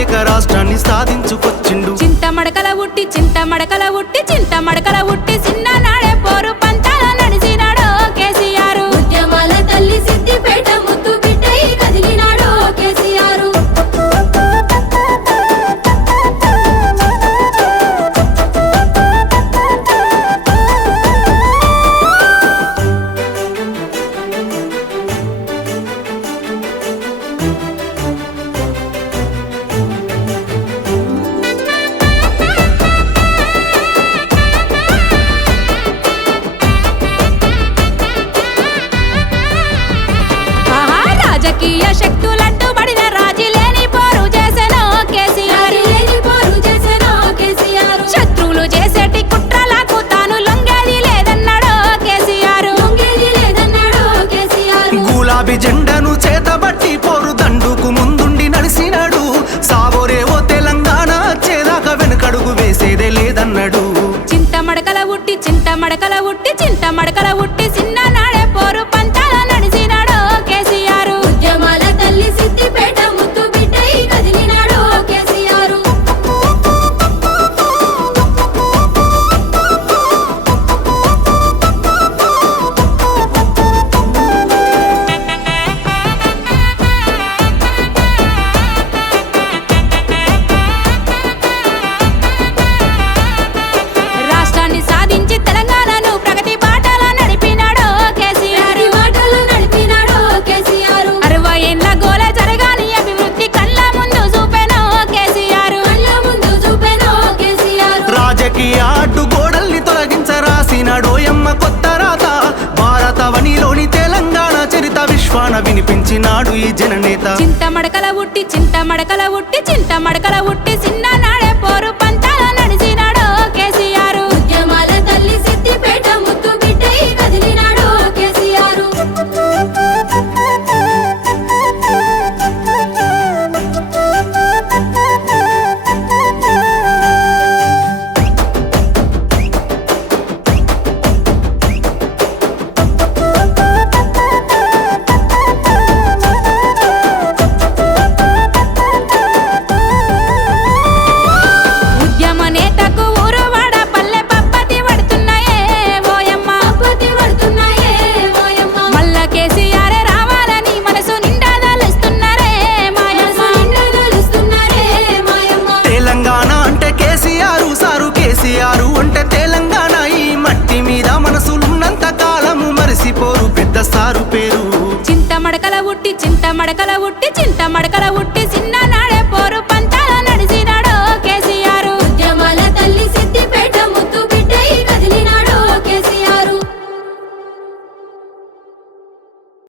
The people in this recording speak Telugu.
లేక రాష్ట్రాన్ని సాధించుకొచ్చిండు. చింత మడకల ఉట్టి చిన్ననాడే పోరు పంతాల నడిచినాడో కేసీఆర్. ఉద్యమాల తల్లి సిద్దిపేట ముద్దు బిడ్డై కదిలినాడో కేసీఆర్. రాజకీయ శక్తులంటూ బడిన రాజీ లేని పోరు చేసెనో కేసీఆర్. శత్రువులు చేసేటి కుట్రలకు తాను లొంగేది లేదన్నాడో కేసీఆర్. గులాబీ జెండను చేతబట్టి పోరు దండుకు ముందుండి నడిసినాడు. సావోరేవో తెలంగాణ చేదాకా వెనుకడుగు వేసేదే లేదన్నాడు. చింత మడకల ఉట్టి చిన్ననాడే పోరు పంతాల నడిచినాడో కేసీఆర్. ఉద్యమాల తల్లి సిద్దిపేట ముద్దు బిడ్డై కదిలినాడో కేసీఆర్. రాష్ట్రాన్ని సాధించి తెలంగాణను ప్రగతి బాటల నడిపినాడో కేసీఆర్. 60 ఏళ్ల గోల జరగాని అభివృద్ధి కళ్ళ ముందు చూపెనో కేసీఆర్. రాజకీయ అడ్డుగోడల్ని తొలగించరాసినాడోయమ్మ కొత్త రాత. భారతవనిలోని తెలంగాణ చరిత విశ్వాన వినిపించినాడు ఈ జననేత. చింత మడకల ఉట్టి చిన్ననాడే పోరు పంతాల నడిచినాడో కేసీఆర్. ఉద్యమాల తల్లి సిద్దిపేట ముద్దు బిడ్డై కదిలినాడో కేసీఆర్. ఉద్యమ నేతకు ఊరువాడ పల్లె పప్పతి పడుతున్నాయే ఓయమ్మ. మల్ల కేసీఆర్ రావాలని మనసు నిండా దలుస్తున్నారే మాయమ్మ. తెలంగాణ అంటే కేసీఆర్ సారు, కేసీఆర్ అంటే తెలంగాణ. ఈ మట్టి మీద మనసులున్నంత కాలము మరిసిపోరు పెద్ద సారు పేరు. చింత మడకల ఉట్టి